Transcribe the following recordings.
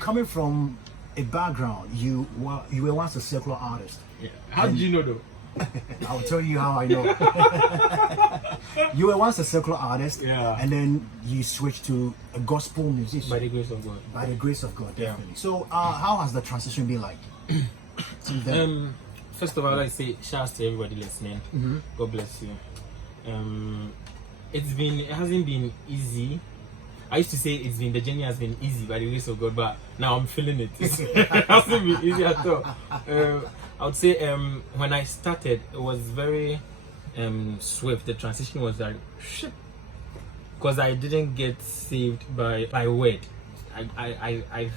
Coming from a background, you were once a secular artist. Yeah. How did you know though? I'll tell you how I know. You were once a secular artist, yeah, and then you switched to a gospel musician. By the grace of God. By the grace of God, definitely. Yeah. So, how has the transition been like? First of all, I say shouts to everybody listening. God bless you. It hasn't been easy. I used to say the journey has been easy by the grace of God, but now I'm feeling it. It hasn't been easy at all. I would say when I started, it was very swift. The transition was like, because I didn't get saved by word. I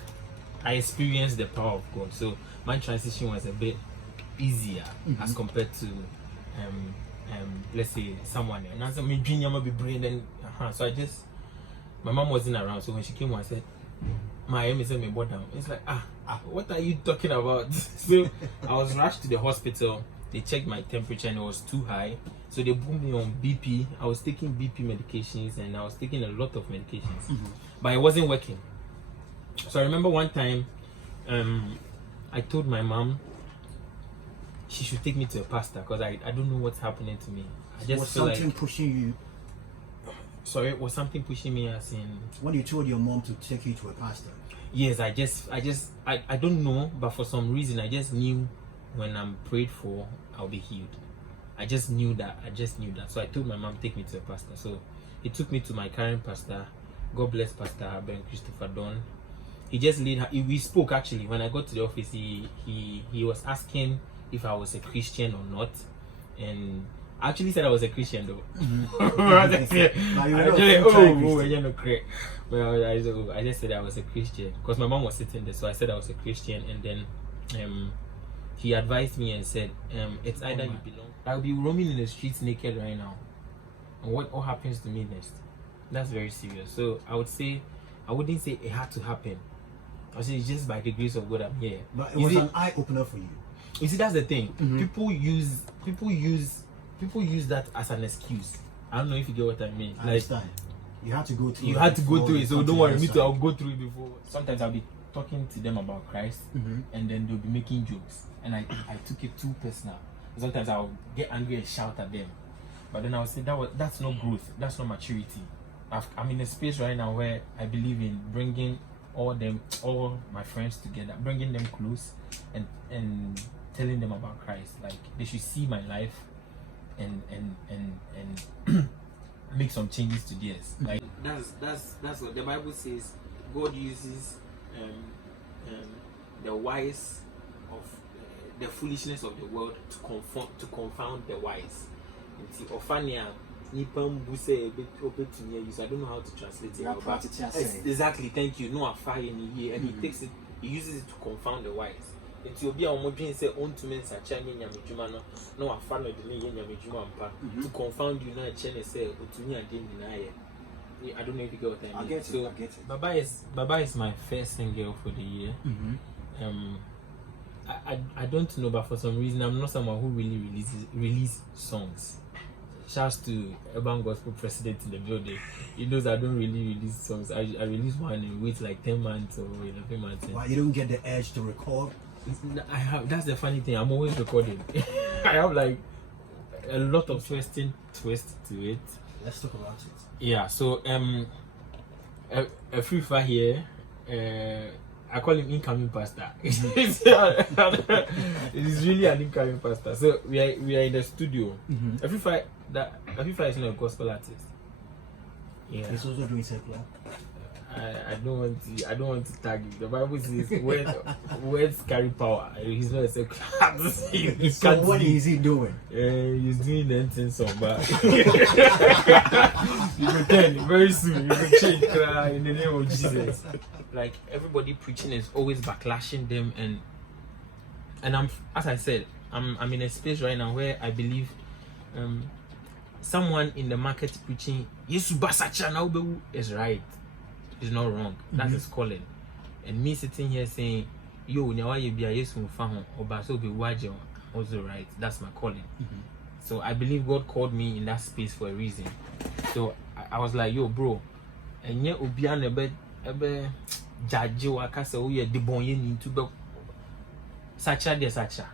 experienced the power of God, so my transition was a bit easier as compared to let's say someone else. And as I'm gonna be brain, then so my mom wasn't around, so when she came, I said, "My aim is me brought down." It's like, what are you talking about? So I was rushed to the hospital. They checked my temperature and it was too high, so they put me on BP. I was taking BP medications and I was taking a lot of medications, but it wasn't working. So I remember one time, I told my mom she should take me to a pastor because I don't know what's happening to me. I just was feel something like, pushing you? Sorry, was something pushing me as in? When you told your mom to take you to a pastor? Yes, I don't know, but for some reason I just knew when I'm prayed for, I'll be healed. I just knew that. So I told my mom, take me to a pastor. So he took me to my current pastor. God bless Pastor Ben Christopher Don. He just we spoke actually. When I got to the office, he was asking if I was a Christian or not. And I actually said I was a Christian though. I just said I was a Christian because my mom was sitting there, so I said I was a Christian, and then he advised me and said, it's either you belong. I'll be roaming in the streets naked right now, and what happens to me next? That's very serious. So I wouldn't say it had to happen. I would say it's just by the grace of God I'm here. But it was an eye opener for you. You see, that's the thing. People use that as an excuse. I don't know if you get what I mean. I understand. You had to go through. You had to go through it, so don't worry. Me too. I'll go through it before. Sometimes I'll be talking to them about Christ, and then they'll be making jokes, and I took it too personal. Sometimes I'll get angry and shout at them, but then I'll say that's not growth. That's not maturity. I'm in a space right now where I believe in bringing all my friends together, bringing them close, and telling them about Christ. Like they should see my life and make some changes to theirs. Like that's what the Bible says. God uses the wise of the foolishness of the world to confound the wise. I don't know how to translate it. Exactly, thank you. No affair in here, and he uses it to confound the wise. To confound you now, say I don't know if you get what I mean. I get it. Baba is my first single for the year. I don't know, but for some reason I'm not someone who really release songs. Shouts to Urban Gospel President in the building. He knows I don't really release songs. I release one and wait like 10 months or 11 months. Why you don't get the urge to record? That's the funny thing. I'm always recording. I have like a lot of twist to it. Let's talk about it. Yeah. So a free fire here. I call him incoming pastor. It is really an incoming pastor. So we are in the studio. A free fire is not a gospel artist. Yeah. He's also doing secular. I don't want to tag him. The Bible says words carry power. He's not a secular artist. So what is he doing? He's doing the dancing song, but you pretend very soon you will change in the name of Jesus. Like everybody preaching is always backlashing them, and I'm, as I said, I'm in a space right now where I believe someone in the market preaching Yesu basacha na ubewu is right. It's not wrong. That's his calling. And me sitting here saying, yo, nyawa ye bia Yesu mfaho obaso be waje also right. That's my calling. So I believe God called me in that space for a reason. So I was like, yo, bro, and yet ubia nebe ebe judge wa kasa wo ye de bon ye ni to be sachra de sachra